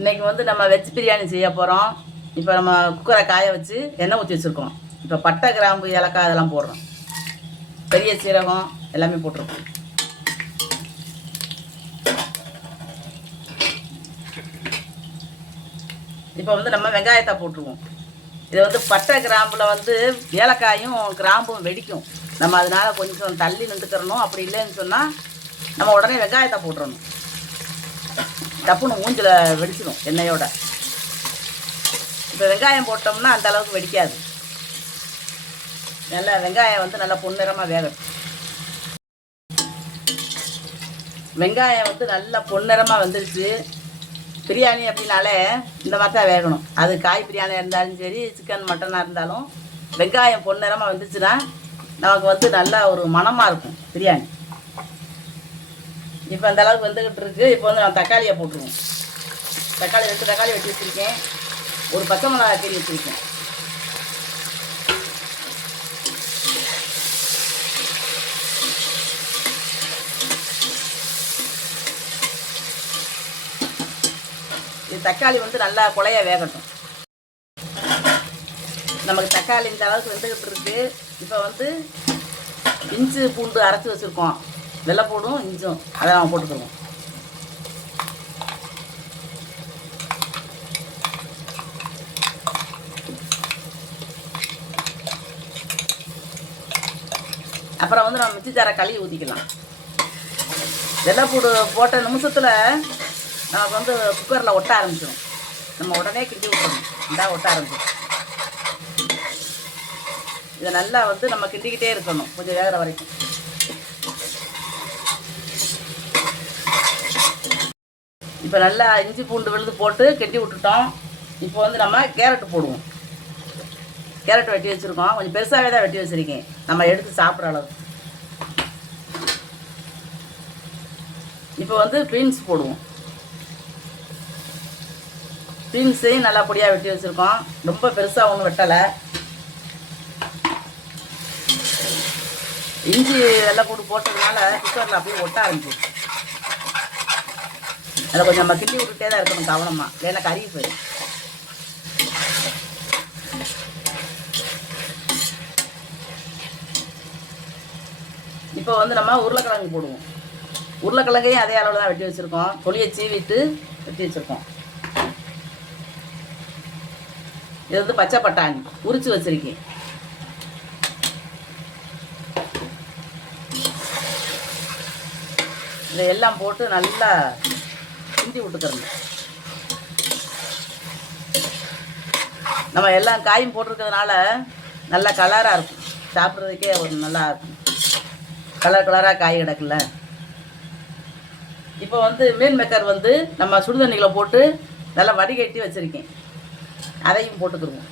இன்றைக்கி வந்து நம்ம வெஜ் பிரியாணி செய்ய போகிறோம். இப்போ நம்ம குக்கரை காய வச்சு எண்ணெய் ஊற்றி வச்சுருக்கோம். இப்போ பட்டை, கிராம்பு, ஏலக்காய் அதெல்லாம் போடுறோம். பெரிய சீரகம் எல்லாமே போட்டிருக்கோம். இப்போ வந்து நம்ம வெங்காயத்தை போட்டுருவோம். இது வந்து பட்டை கிராம்பில் வந்து ஏலக்காயும் கிராம்பும் வெடிக்கும். நம்ம அதனால் கொஞ்சம் தள்ளி நின்றுக்கிறணும். அப்படி இல்லைன்னு சொன்னால் நம்ம உடனே வெங்காயத்தை போட்டுறணும். டப்புன்னு மூஞ்சில் வெடிச்சிடும் எண்ணெயோட. இப்போ வெங்காயம் போட்டோம்னா அந்த அளவுக்கு வெடிக்காது. நல்லா வெங்காயம் வந்து நல்லா பொன்னிறமாக வேகட்டும். வெங்காயம் வந்து நல்லா பொன்னிறமாக வந்துடுச்சு. பிரியாணி அப்படின்னாலே இந்த மாதிரி தான் வேகணும். அது காய் பிரியாணியாக இருந்தாலும் சரி, சிக்கன் மட்டனாக இருந்தாலும் வெங்காயம் பொன்னிறமாக வந்துச்சுன்னா நமக்கு வந்து நல்லா ஒரு மணமாக இருக்கும் பிரியாணி. இப்போ அந்த அளவுக்கு வந்துக்கிட்டு இருக்குது. இப்போ வந்து நான் தக்காளியை போட்டுருவோம். தக்காளி 2 தக்காளி வெட்டி வச்சுருக்கேன். ஒரு பச்சை மிளகாய் கீறி வச்சுருக்கேன். இது தக்காளி வந்து நல்லா குழைய வேகட்டும். நமக்கு தக்காளி இந்த அளவுக்கு வெந்துக்கிட்டு இருக்குது. இப்போ வந்து இஞ்சி பூண்டு அரைச்சி வச்சுருக்கோம். வெள்ளைப்பூடும் இஞ்சும் அதை நம்ம போட்டுக்குவோம். அப்புறம் வந்து நம்ம மிச்சி தர களி ஊற்றிக்கலாம். வெள்ளைப்பூடு போட்ட நிமிஷத்தில் நமக்கு வந்து குக்கரில் ஒட்ட ஆரம்பிச்சிடும். நம்ம உடனே கிண்டி விட்டுறணும். இந்தா ஒட்ட ஆரம்பிச்சிடும். இதை நல்லா வந்து நம்ம கிண்டிக்கிட்டே இருக்கணும் கொஞ்சம் வேகிற வரைக்கும். இப்போ நல்லா இஞ்சி பூண்டு விழுது போட்டு கெட்டி விட்டுட்டோம். இப்போ வந்து நம்ம கேரட்டு போடுவோம். கேரட் வெட்டி வச்சுருக்கோம். கொஞ்சம் பெருசாகவே தான் வெட்டி வச்சுருக்கேன், நம்ம எடுத்து சாப்பிட்ற அளவு. இப்போ வந்து பீன்ஸ் போடுவோம். பீன்ஸையும் நல்லா பொடியாக வெட்டி வச்சுருக்கோம். ரொம்ப பெருசாக ஒன்றும் வெட்டலை. இஞ்சி வெள்ளைப்பூடு போட்டதுனால குக்கரில் அப்படியே ஒட்ட ஆரம்பிச்சிடும். அதை கொஞ்சம் நம்ம கிண்டி விட்டுட்டே தான் இருக்கணும் கவனமாக, இல்லைன்னா கறி போயிடும். இப்போ வந்து நம்ம உருளைக்கிழங்கு போடுவோம். உருளைக்கிழங்கையும் அதே அளவில் தான் வெட்டி வச்சுருக்கோம். தொலியை சீவிட்டு வெட்டி வச்சுருக்கோம். இது வந்து பச்சை பட்டாணி உரித்து வச்சுருக்கேன். இதையெல்லாம் போட்டு நல்லா கிண்டி விட்டுக்கிறோம். நம்ம எல்லாம் காயும் போட்டிருக்கிறதுனால நல்லா கலராக இருக்கும். சாப்பிட்றதுக்கே ஒரு நல்லா இருக்கும். கலராக காய் கிடக்குல்ல. இப்போ வந்து மீன் மேக்கர் வந்து நம்ம சுடுதண்ணிகளை போட்டு நல்லா வடிகட்டி வச்சுருக்கேன். அதையும் போட்டுக்கிடுவோம்.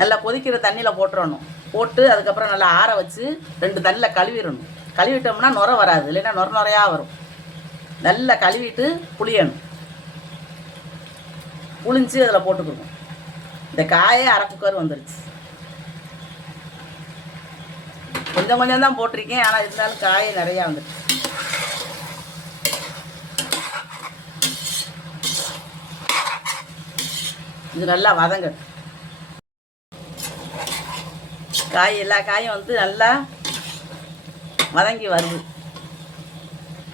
நல்லா கொதிக்கிற தண்ணியில் போட்டுறணும். போட்டு அதுக்கப்புறம் நல்லா ஆற வச்சு 2 தண்ணியில் கழுவிடணும். கழுவிட்டோம்னா நுரை வராது, இல்லைன்னா நுரையாக வரும். நல்லா கழுவிட்டு புளியணும். புளிஞ்சு அதில் போட்டுக்கணும். இந்த காயே அரை குக்கர் வந்துடுச்சு. கொஞ்சம் கொஞ்சம் தான் போட்டிருக்கேன், ஆனால் இருந்தாலும் காயே நிறையா வந்துடுச்சு. இது நல்லா வதங்கட்டும். காய் எல்லா காயும் வந்து நல்லா வதங்கி வருது.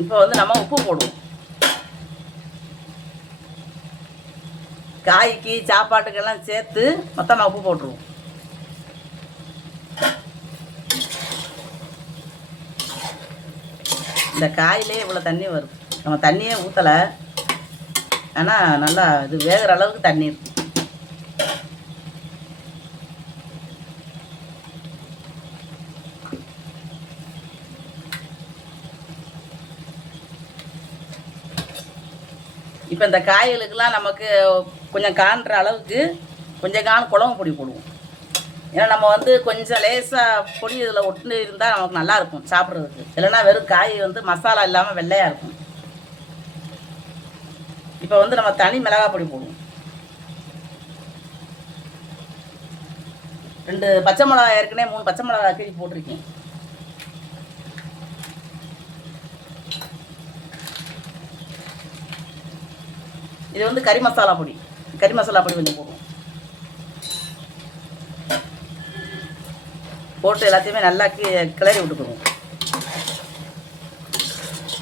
இப்போ வந்து நம்ம உப்பு போடுவோம். காய்க்கு சாப்பாட்டுக்கெல்லாம் சேர்த்து மொத்தமாக உப்பு போட்டுருவோம். இந்த காயிலே இவ்வளோ தண்ணி வரும். நம்ம தண்ணியே ஊற்றலை, ஆனால் நல்லா இது வேகிற அளவுக்கு தண்ணி இருக்கும். இப்போ இந்த காய்களுக்கெல்லாம் நமக்கு கொஞ்சம் காண்ற அளவுக்கு கொஞ்சம் குழம்பு பொடி போடுவோம். ஏன்னா நம்ம வந்து கொஞ்சம் லேசாக பொடி இதில் ஒட்டு இருந்தால் நமக்கு நல்லாயிருக்கும் சாப்பிட்றதுக்கு. இல்லைன்னா வெறும் காய் வந்து மசாலா இல்லாமல் வெள்ளையாக இருக்கும். இப்போ வந்து நம்ம தனி மிளகாய் பொடி போடுவோம். 2 பச்சை மிளகாய், ஏற்கனவே 3 பச்சை மிளகாய் கீழே போட்டிருக்கேன். இது வந்து கறி மசாலா பொடி கொஞ்சம் போடுவோம். போட்டு எல்லாத்தையுமே நல்லா கிளறி விட்டுக்குவோம்.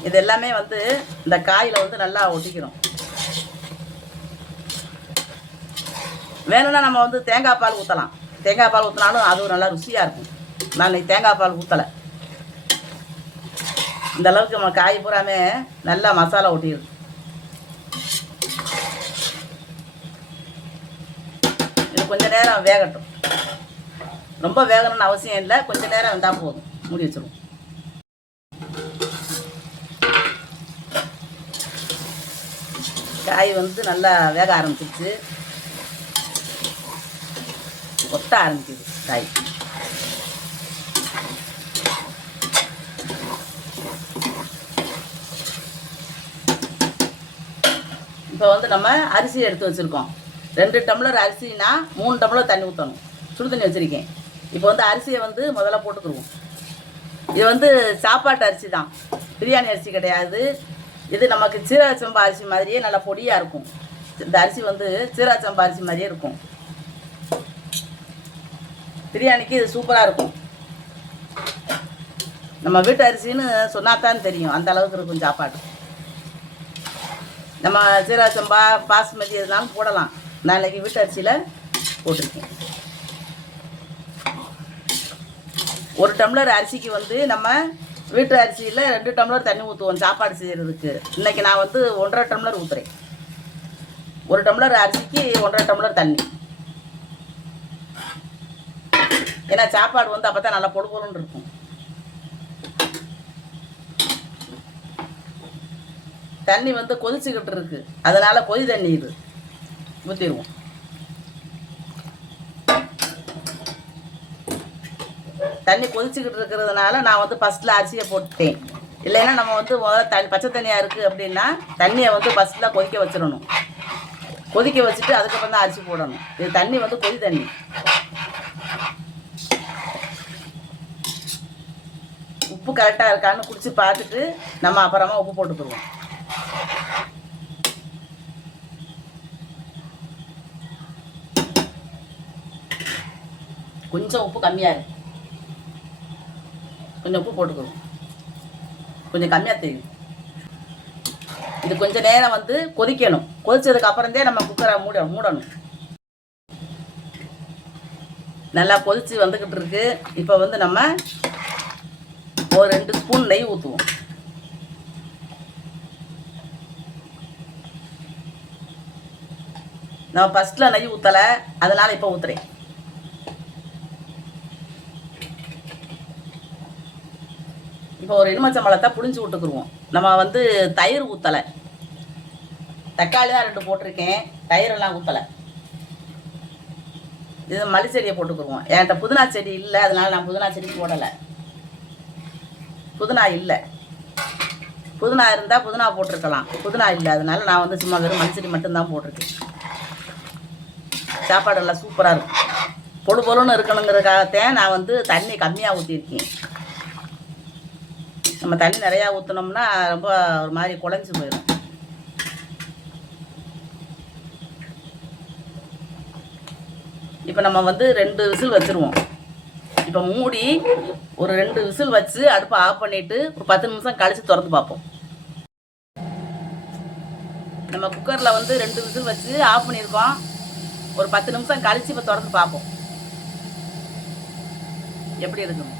இது எல்லாமே வந்து இந்த காயில் வந்து நல்லா ஒட்டிக்கிறோம். வேணும்னா நம்ம வந்து தேங்காய் பால் ஊற்றலாம். தேங்காய் பால் ஊற்றினாலும் அது நல்லா ருசியாக இருக்கும். நான் இன்னைக்கு தேங்காய் பால் ஊற்றலை. இந்த அளவுக்கு நம்ம காய் பூராமே நல்லா மசாலா ஒட்டிடுது. இது கொஞ்சம் நேரம் வேகட்டும். ரொம்ப வேகணும்னு அவசியம் இல்லை, கொஞ்சம் நேரம் வந்தால் போதும். மூடி வச்சிருவோம். காய் வந்து நல்லா வேக ஆரம்பிச்சிருச்சு, கொட்ட ஆரம்பிக்குது காய். இப்போ வந்து நம்ம அரிசி எடுத்து வச்சுருக்கோம். 2 டம்ளர் அரிசினா 3 டம்ளர் தண்ணி ஊற்றணும். சுடு தண்ணி வச்சுருக்கேன். இப்போ வந்து அரிசியை வந்து முதல்ல போட்டுக்கிடுவோம். இது வந்து சாப்பாட்டு அரிசி தான், பிரியாணி அரிசி கிடையாது. இது நமக்கு சீரக சம்பா அரிசி மாதிரியே நல்லா பொடியாக இருக்கும். இந்த அரிசி வந்து சீரக சம்பா அரிசி மாதிரியே இருக்கும். பிரியாணிக்கு இது சூப்பராக இருக்கும். நம்ம வீட்டு அரிசின்னு சொன்னாதான் தெரியும், அந்த அளவுக்கு இருக்கும் சாப்பாடு. நம்ம சீரக சம்பா பாஸ்மதி எதுனாலும் போடலாம். நான் இன்றைக்கி வீட்டு அரிசியில் போட்டிருக்கேன். 1 டம்ளர் அரிசிக்கு வந்து நம்ம வீட்டு அரிசியில் 2 டம்ளர் தண்ணி ஊற்றுவோம் சாப்பாடு செய்கிறதுக்கு. இன்றைக்கி நான் வந்து 1.5 டம்ளர் ஊற்றுறேன். 1 டம்ளர் அரிசிக்கு 1.5 டம்ளர் தண்ணி. ஏன்னா சாப்பாடு வந்து அப்போ தான் நல்லா பொழுன்னு இருக்கும். தண்ணி வந்து கொதிச்சுக்கிட்டு இருக்கு, அதனால் கொதி தண்ணி இது ஊற்றிடுவோம். தண்ணி கொதிச்சுக்கிட்டு இருக்கிறதுனால நான் வந்து ஃபஸ்ட்டில் அரிசியை போட்டுட்டேன். இல்லைன்னா நம்ம வந்து முதல்ல பச்சை தண்ணியாக இருக்குது அப்படின்னா தண்ணியை வந்து ஃபஸ்ட்டில் கொதிக்க வச்சிடணும். கொதிக்க வச்சுட்டு அதுக்கப்புறம் தான் அரிசி போடணும். இது தண்ணி வந்து கொதி தண்ணி. உப்பு கரெக்டாக இருக்கான்னு குடிச்சு பார்த்துட்டு நம்ம அப்புறமா உப்பு போட்டுக்குருவோம். கொஞ்சம் உப்பு கம்மியாக இருக்கு, கொஞ்சம் உப்பு போட்டுக்குவோம். கொஞ்சம் கம்மியாக தெரியும். இது கொஞ்சம் நேரம் வந்து கொதிக்கணும். கொதிச்சதுக்கு அப்புறந்தே நம்ம குக்கரை மூடணும். நல்லா கொதிச்சு வந்துக்கிட்டு இருக்கு. இப்போ வந்து நம்ம ஒரு 2 ஸ்பூன் நெய் ஊற்றுவோம். நான் ஃபஸ்ட்டில் நெய் ஊற்றலை, அதனால் இப்போ ஊற்றுறேன். இப்போ ஒரு எலுமிச்சம்பழத்தை புளிஞ்சு விட்டுக்குருவோம். நம்ம வந்து தயிர் ஊற்றலை, தக்காளி தான் 2 போட்டிருக்கேன், தயிரெல்லாம் ஊற்றலை. இது மல்லி செடியை போட்டுக்குருவோம். என்கிட்ட புதினா செடி இல்லை, அதனால் நான் புதினா செடி போடலை. புதினா இல்லை, புதினா இருந்தால் புதினா போட்டிருக்கலாம். புதினா இல்லை, அதனால நான் வந்து சும்மா வெறும் மல்லி செடி மட்டும்தான் போட்டிருக்கேன். சாப்பாடு எல்லாம் சூப்பராக இருக்கும். பொழுன்னு இருக்கணுங்கிறதுக்காகத்தான் நான் வந்து தண்ணி கம்மியாக ஊற்றிருக்கேன். நம்ம தண்ணி நிறையா ஊற்றினோம்னா ரொம்ப ஒரு மாதிரி குழஞ்சி போயிடும். இப்போ நம்ம வந்து 2 விசில் வச்சுருவோம். இப்போ மூடி ஒரு 2 விசில் வச்சு அடுப்பை ஆஃப் பண்ணிவிட்டு ஒரு 10 நிமிஷம் கழித்து திறந்து பார்ப்போம். நம்ம குக்கரில் வந்து 2 விசில் வச்சு ஆஃப் பண்ணியிருக்கோம். ஒரு 10 நிமிஷம் கழித்து இப்போ திறந்து பார்ப்போம் எப்படி இருக்குன்னு.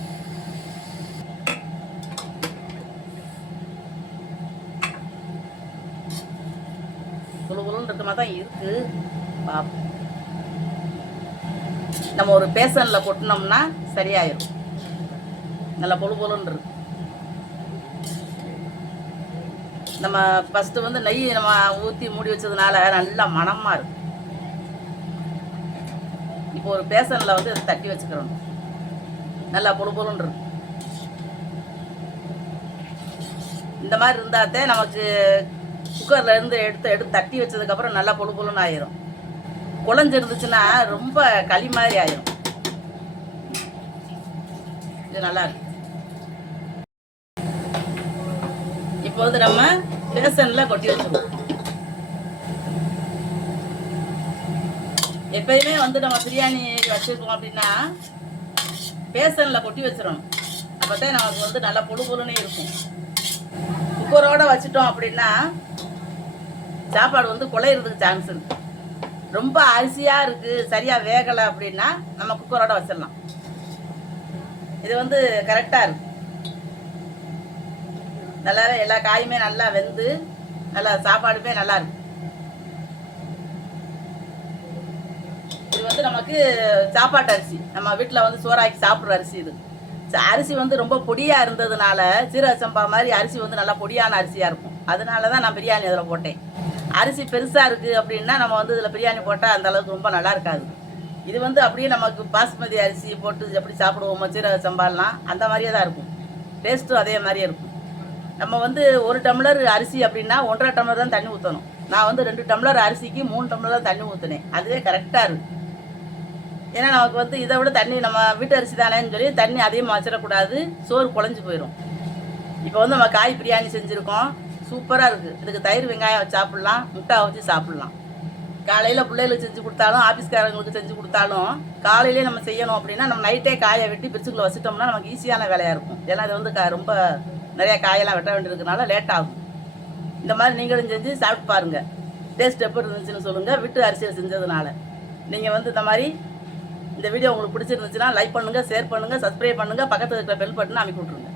குழுகுலுன்னு இருக்க மாதிரி தான் இருக்குது. பார்ப்போம். நம்ம ஒரு பேசனில் கொட்டினோம்னா சரியாயிடும். நல்லா பொழுன்னு இருக்கு. நம்ம ஃபஸ்ட்டு வந்து நெய் நம்ம ஊற்றி மூடி வச்சதுனால நல்லா மணமாக இருக்கு. இப்போ ஒரு பேசனில் வந்து இதை தட்டி வச்சுக்கிறோம். நல்லா பொழுன்னு இருக்கு. இந்த மாதிரி இருந்தாத்தே நமக்கு குக்கரில் இருந்து எடுத்து தட்டி வச்சதுக்கப்புறம் நல்லா பொழுன்னு ஆயிரும். குழஞ்சிருந்துச்சுன்னா ரொம்ப களி மாதிரி ஆயிரும். இது நல்லா இருக்கு. இப்போ வந்து நம்ம பேசனில் கொட்டி வச்சுருவோம். எப்பயுமே வந்து நம்ம பிரியாணி வச்சுருக்கோம் அப்படின்னா பேசனில் கொட்டி வச்சிடணும். அப்போ தான் நமக்கு வந்து நல்லா பொழு பொழுன்னு இருக்கும். குக்கரோடு வச்சுட்டோம் அப்படின்னா சாப்பாடு வந்து குழையிறதுக்கு சான்ஸ் இருக்குது. ரொம்ப அரிசியாக இருக்குது, சரியாக வேகலை அப்படின்னா நம்ம குக்கரோடு வச்சிடலாம். இது வந்து கரெக்டாக இருக்குது. நல்லாவே எல்லா காயுமே நல்லா வெந்து நல்லா சாப்பாடுமே நல்லா இருக்கு. இது வந்து நமக்கு சாப்பாட்டு அரிசி, நம்ம வீட்டில் வந்து சோறாக்கி சாப்பிட்ற அரிசி. இது அரிசி வந்து ரொம்ப பொடியாக இருந்ததுனால சீரக சம்பா மாதிரி அரிசி வந்து நல்லா பொடியான அரிசியாக இருக்கும். அதனால தான் நான் பிரியாணி அதில் போட்டேன். அரிசி பெருசாக இருக்குது அப்படின்னா நம்ம வந்து இதில் பிரியாணி போட்டால் அந்த அளவுக்கு ரொம்ப நல்லா இருக்காது. இது வந்து அப்படியே நமக்கு பாஸ்மதி அரிசி போட்டு எப்படி சாப்பிடுவோமோ சீரக சம்பாலாம் அந்த மாதிரியே தான் இருக்கும். டேஸ்ட்டும் அதே மாதிரியே இருக்கும். நம்ம வந்து 1 டம்ளர் அரிசி அப்படின்னா 1.5 டம்ளர் தான் தண்ணி ஊற்றணும். நான் வந்து 2 டம்ளர் அரிசிக்கு 3 டம்ளர் தான் தண்ணி ஊற்றினேன். அதுவே கரெக்டாக இருக்குது. ஏன்னா நமக்கு வந்து இதை விட தண்ணி நம்ம வீட்டு அரிசி தானேன்னு சொல்லி தண்ணி அதிகமாக வச்சிடக்கூடாது, சோறு குழஞ்சி போயிடும். இப்போ வந்து நம்ம காய் பிரியாணி செஞ்சுருக்கோம், சூப்பராக இருக்குது. இதுக்கு தயிர் வெங்காயம் வச்சு சாப்பிட்லாம், முட்டை வச்சு சாப்பிட்லாம். காலையில் பிள்ளைகளுக்கு செஞ்சு கொடுத்தாலும் ஆஃபீஸ்காரங்களுக்கு செஞ்சு கொடுத்தாலும் காலையிலே நம்ம செய்யணும் அப்படின்னா நம்ம நைட்டே காயை வெட்டி பிரிச்சுக்குள்ளே வச்சுட்டோம்னா நமக்கு ஈஸியான வேலையாக இருக்கும். ஏன்னா இது வந்து ரொம்ப நிறையா காயெல்லாம் வெட்ட வேண்டியிருக்கனால லேட் ஆகும். இந்த மாதிரி நீங்களும் செஞ்சு சாப்பிட்டு பாருங்கள். டேஸ்ட் எப்படி இருந்துச்சுன்னு சொல்லுங்கள். வீட்டு அரிசியில் செஞ்சதுனால நீங்கள் வந்து இந்த மாதிரி இந்த வீடியோ உங்களுக்கு பிடிச்சிருந்துச்சுன்னா லைக் பண்ணுங்கள், ஷேர் பண்ணுங்கள், சப்ஸ்கிரைப் பண்ணுங்கள், பக்கத்தில் இருக்கிற பெல் பட்டனை அமைக்கி விட்ருங்க.